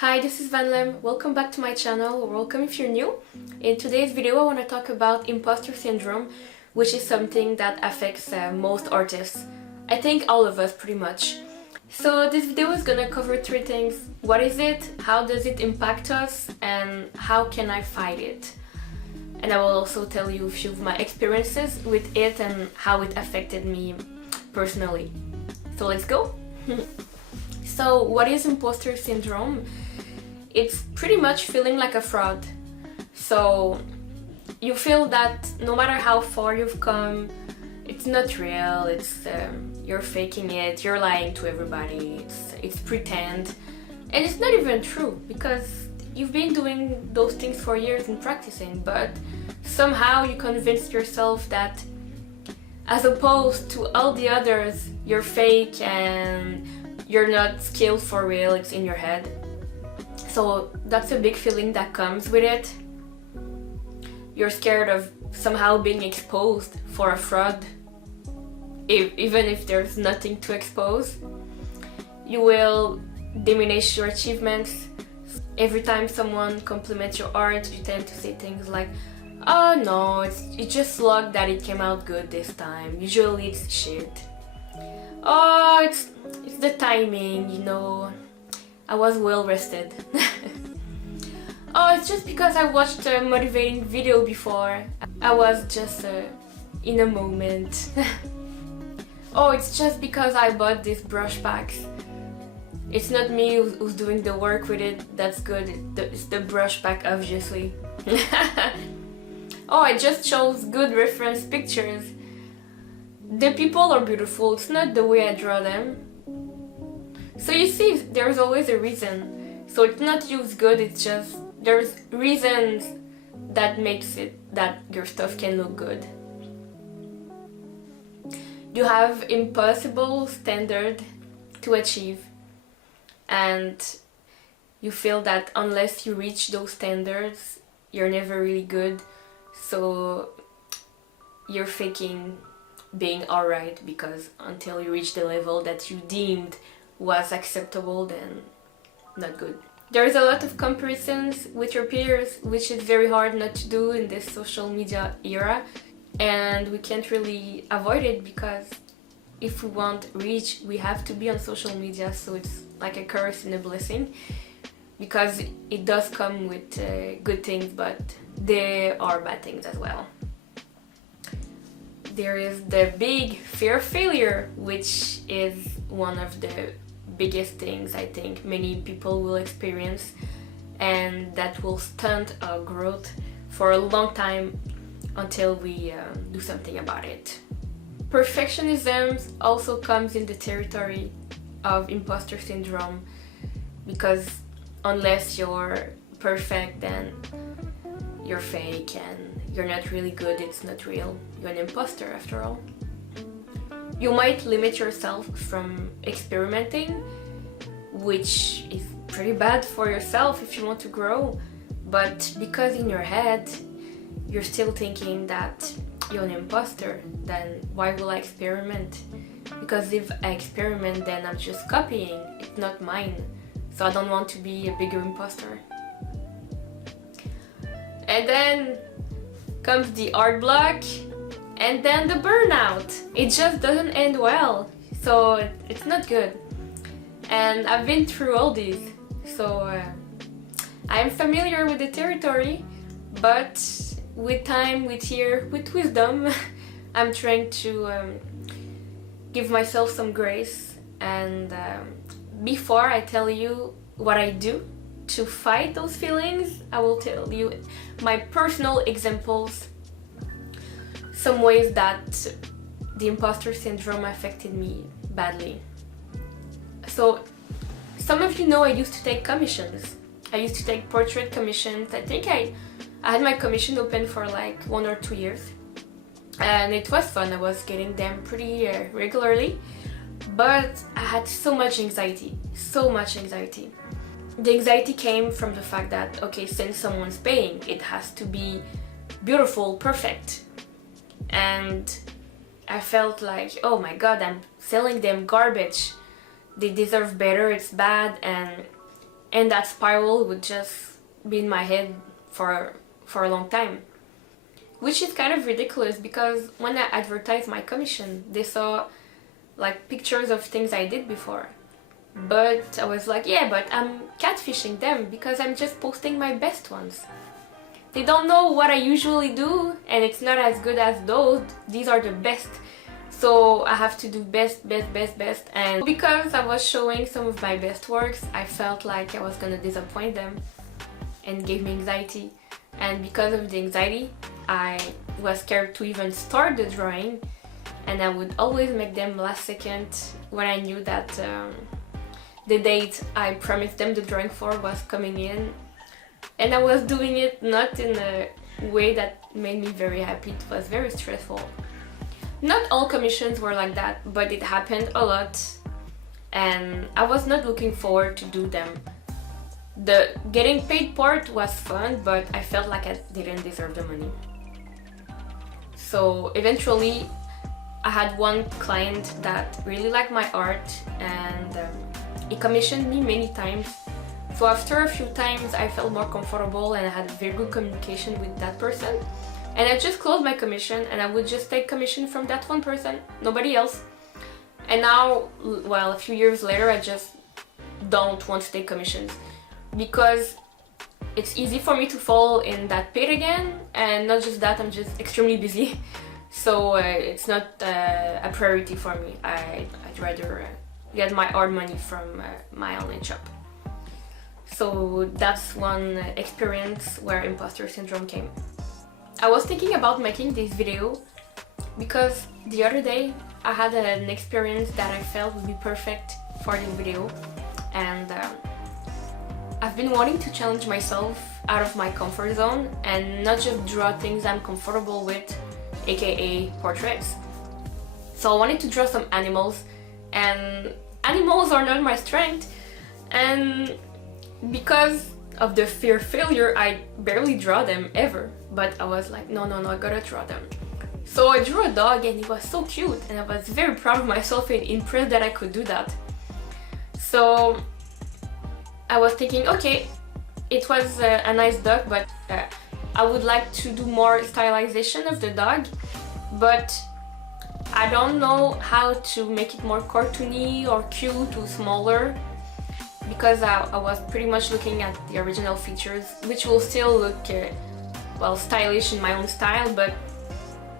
Hi, this is Van Lem. Welcome back to my channel, or welcome if you're new. In today's video I want to talk about imposter syndrome, which is something that affects most artists. I think all of us pretty much. So this video is gonna cover three things. What is it? How does it impact us? And how can I fight it? And I will also tell you a few of my experiences with it and how it affected me personally. So let's go! So what is imposter syndrome? It's pretty much feeling like a fraud. So you feel that no matter how far you've come, it's not real, you're faking it, you're lying to everybody, it's pretend. And it's not even true, because you've been doing those things for years and practicing, but somehow you convinced yourself that as opposed to all the others, you're fake and you're not skilled for real, it's in your head. So that's a big feeling that comes with it. You're scared of somehow being exposed for a fraud, even if there's nothing to expose. You will diminish your achievements. Every time someone compliments your art, you tend to say things like, "Oh no, it's just luck that it came out good this time. Usually it's shit. Oh, it's the timing, you know. I was well rested." "Oh, it's just because I watched a motivating video before. I was just in a moment." "Oh, it's just because I bought these brush packs. It's not me who's doing the work with it. That's good. It's the brush pack, obviously." "Oh, I just chose good reference pictures. The people are beautiful. It's not the way I draw them." So you see, there's always a reason. So it's not you's good, it's just there's reasons that makes it that your stuff can look good. You have impossible standard to achieve, and you feel that unless you reach those standards, you're never really good. So you're faking being alright, because until you reach the level that you deemed was acceptable, then not good. There's a lot of comparisons with your peers, which is very hard not to do in this social media era, and we can't really avoid it, because if we want reach, we have to be on social media. So it's like a curse and a blessing, because it does come with good things, but there are bad things as well. There is the big fear of failure, which is one of the biggest things I think many people will experience, and that will stunt our growth for a long time until we do something about it. Perfectionism also comes in the territory of imposter syndrome, because unless you're perfect, then you're fake and you're not really good, it's not real. You're an imposter after all. You might limit yourself from experimenting, which is pretty bad for yourself if you want to grow, but because in your head you're still thinking that you're an imposter, then why will I experiment? Because if I experiment, then I'm just copying, it's not mine, so I don't want to be a bigger imposter. And then comes the art block, and then the burnout. It just doesn't end well, so it's not good. And I've been through all these, so I'm familiar with the territory, but with time, with wisdom, I'm trying to give myself some grace. And before I tell you what I do to fight those feelings, I will tell you my personal examples, some ways that the imposter syndrome affected me badly. So some of you know I used to take commissions. I used to take portrait commissions. I think I had my commission open for like 1 or 2 years, and it was fun. I was getting them pretty regularly, but I had so much anxiety. The anxiety came from the fact that, okay, since someone's paying, it has to be beautiful, perfect. And I felt like, oh my god, I'm selling them garbage. They deserve better, it's bad. And and that spiral would just be in my head for a long time. Which is kind of ridiculous because when I advertised my commission, they saw like pictures of things I did before. But I was like, yeah, but I'm catfishing them because I'm just posting my best ones. They don't know what I usually do, and it's not as good as those. These are the best. So I have to do best. And because I was showing some of my best works, I felt like I was gonna disappoint them and gave me anxiety. And because of the anxiety, I was scared to even start the drawing, and I would always make them last second when I knew that the date I promised them the drawing for was coming in. And I was doing it not in a way that made me very happy. It was very stressful. Not all commissions were like that, but it happened a lot, and I was not looking forward to do them. The getting paid part was fun, but I felt like I didn't deserve the money. So eventually I had one client that really liked my art, and he commissioned me many times. So after a few times I felt more comfortable and I had very good communication with that person. And I just closed my commission, and I would just take commission from that one person, nobody else. And now, well, a few years later, I just don't want to take commissions because it's easy for me to fall in that pit again, and not just that, I'm just extremely busy. So it's not a priority for me. I'd rather get my art money from my online shop. So that's one experience where imposter syndrome came. I was thinking about making this video because the other day I had an experience that I felt would be perfect for this video, and I've been wanting to challenge myself out of my comfort zone and not just draw things I'm comfortable with, aka portraits. So I wanted to draw some animals, and animals are not my strength, and because of the fear of failure, I barely draw them ever. But I was like, no, I gotta draw them. So I drew a dog, and it was so cute, and I was very proud of myself and impressed that I could do that. So I was thinking, okay, it was a nice dog, but I would like to do more stylization of the dog, but I don't know how to make it more cartoony or cute or smaller, because I was pretty much looking at the original features, which will still look well, stylish in my own style, but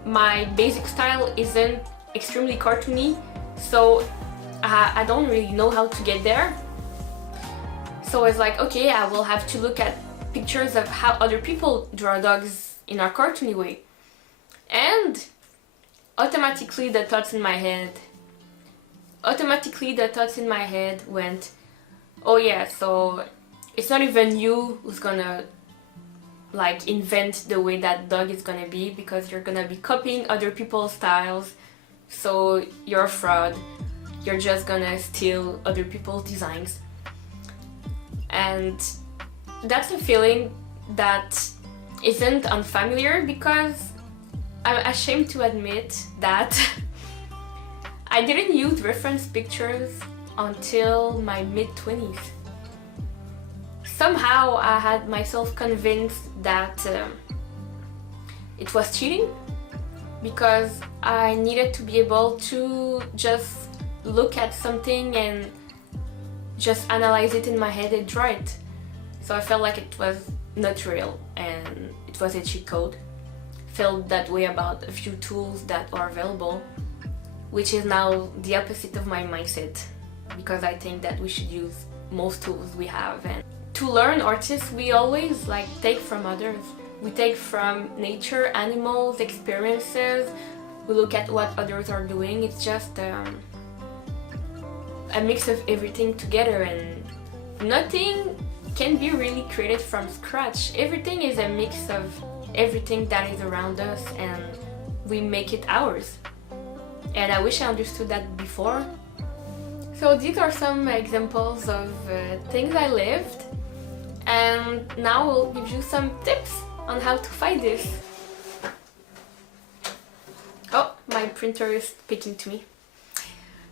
my basic style isn't extremely cartoony, so I don't really know how to get there. So I was like, okay, I will have to look at pictures of how other people draw dogs in a cartoony way. And automatically the thoughts in my head went, oh yeah, so it's not even you who's gonna like invent the way that dog is gonna be, because you're gonna be copying other people's styles, so you're a fraud. You're just gonna steal other people's designs. And that's a feeling that isn't unfamiliar, because I'm ashamed to admit that I didn't use reference pictures until my mid-20s. Somehow I had myself convinced that it was cheating, because I needed to be able to just look at something and just analyze it in my head and draw it. So I felt like it was not real and it was a cheat code. Felt that way about a few tools that are available, which is now the opposite of my mindset, because I think that we should use most tools we have. And to learn artists, we always like take from others. We take from nature, animals, experiences. We look at what others are doing. It's just a mix of everything together, and nothing can be really created from scratch. Everything is a mix of everything that is around us, and we make it ours. And I wish I understood that before. So these are some examples of things I lived, and now I'll give you some tips on how to fight this. Oh, my printer is speaking to me.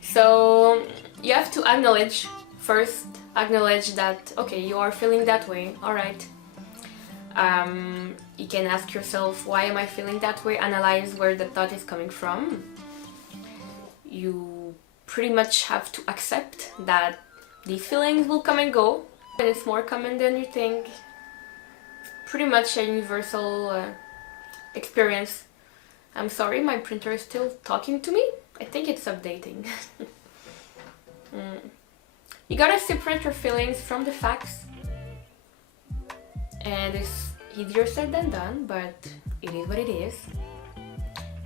So you have to acknowledge First, acknowledge that, okay, you are feeling that way, alright. You can ask yourself, why am I feeling that way? Analyze where the thought is coming from. You pretty much have to accept that these feelings will come and go, and it's more common than you think. Pretty much a universal experience. I'm sorry, my printer is still talking to me. I think it's updating. You gotta separate your feelings from the facts. And it's easier said than done, but it is what it is.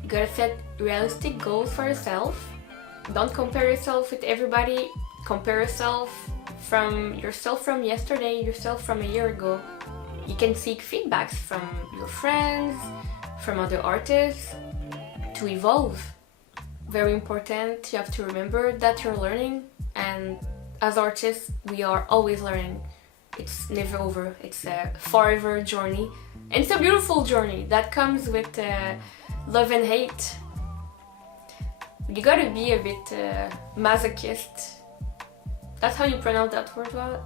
You gotta set realistic goals for yourself. Don't compare yourself with everybody. Compare yourself from yesterday, yourself from a year ago. You can seek feedbacks from your friends, from other artists, to evolve. Very important, you have to remember that you're learning, and as artists, we are always learning. It's never over, it's a forever journey. And it's a beautiful journey that comes with love and hate. You gotta be a bit masochist. That's how you pronounce that word, well?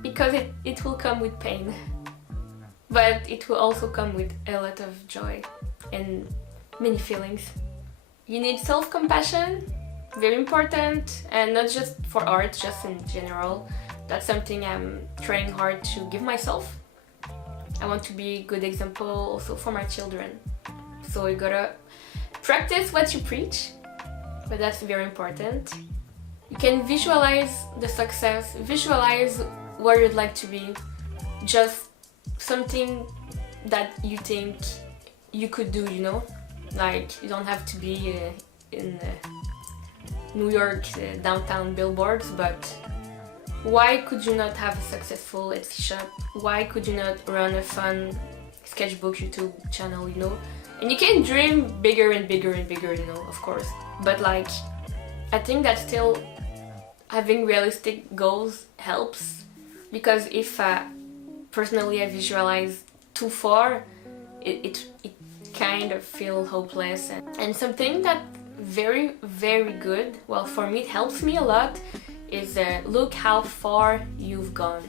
Because it will come with pain. But it will also come with a lot of joy and many feelings. You need self-compassion, very important, and not just for art, just in general. That's something I'm trying hard to give myself. I want to be a good example also for my children. So you gotta practice what you preach, but that's very important. You can visualize the success, visualize where you'd like to be, just something that you think you could do, you know? Like, you don't have to be in New York downtown billboards, but why could you not have a successful Etsy shop? Why could you not run a fun sketchbook YouTube channel, you know? And you can dream bigger and bigger and bigger, you know, of course. But like, I think that still having realistic goals helps, because if personally I visualize too far, it kind of feel hopeless. And something that very, very good, well, for me it helps me a lot, is look how far you've gone.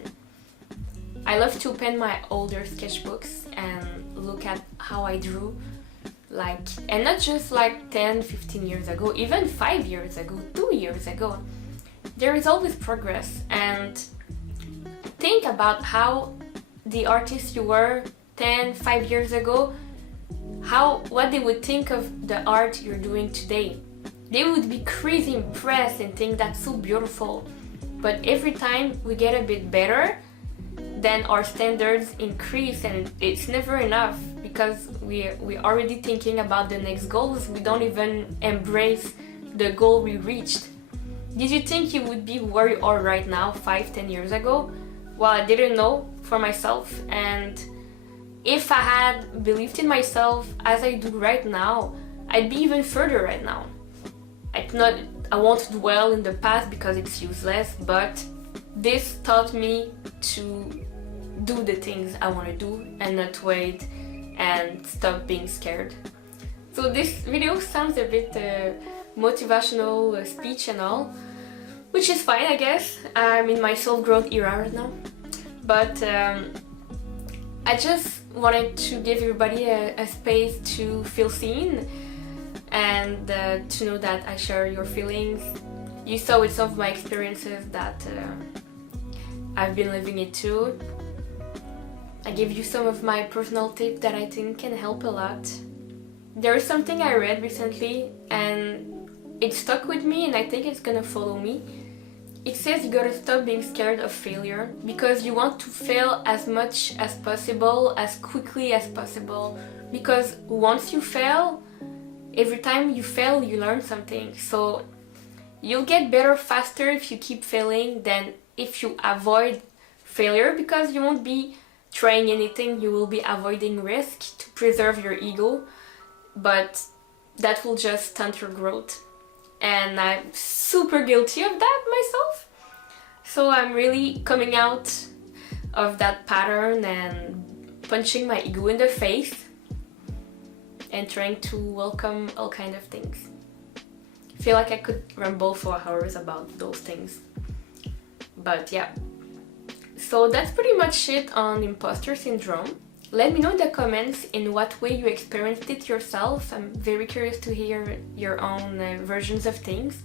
I love to open my older sketchbooks and look at how I drew, like, and not just like 10-15 years ago, even 5 years ago, 2 years ago. There is always progress, and think about how the artist you were 5 years ago, what they would think of the art you're doing today. They would be crazy impressed and think that's so beautiful. But every time we get a bit better, then our standards increase, and it's never enough, because we're already thinking about the next goals. We don't even embrace the goal we reached. Did you think you would be where you are right now 5-10 years ago? Well, I didn't know for myself, and if I had believed in myself as I do right now, I'd be even further right now. I won't dwell in the past because it's useless, but this taught me to do the things I want to do and not wait and stop being scared. So this video sounds a bit motivational speech and all, which is fine, I guess. I'm in my self-growth era right now. But I just wanted to give everybody a space to feel seen, and to know that I share your feelings. You saw with some of my experiences that I've been living it too. I give you some of my personal tips that I think can help a lot. There is something I read recently and it stuck with me, and I think it's gonna follow me. It says you gotta stop being scared of failure, because you want to fail as much as possible, as quickly as possible. Because once you fail, every time you fail, you learn something. So you'll get better faster if you keep failing than if you avoid failure, because you won't be trying anything, you will be avoiding risk to preserve your ego, but that will just stunt your growth. And I'm super guilty of that myself. So I'm really coming out of that pattern and punching my ego in the face and trying to welcome all kind of things. feel like I could ramble for hours about those things. But yeah, so that's pretty much it on imposter syndrome. Let me know in the comments in what way you experienced it yourself. I'm very curious to hear your own versions of things.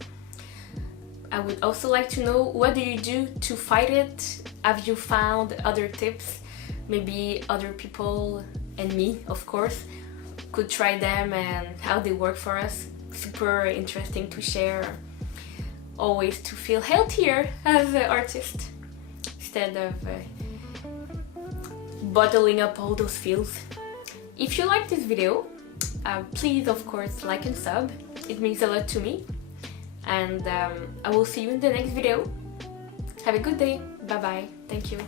I would also like to know, what do you do to fight it? Have you found other tips? Maybe other people and me, of course, could try them and how they work for us. Super interesting to share. Always to feel healthier as an artist instead of bottling up all those feels. If you like this video, please of course like and sub. It means a lot to me. And I will see you in the next video. Have a good day. Bye bye. Thank you.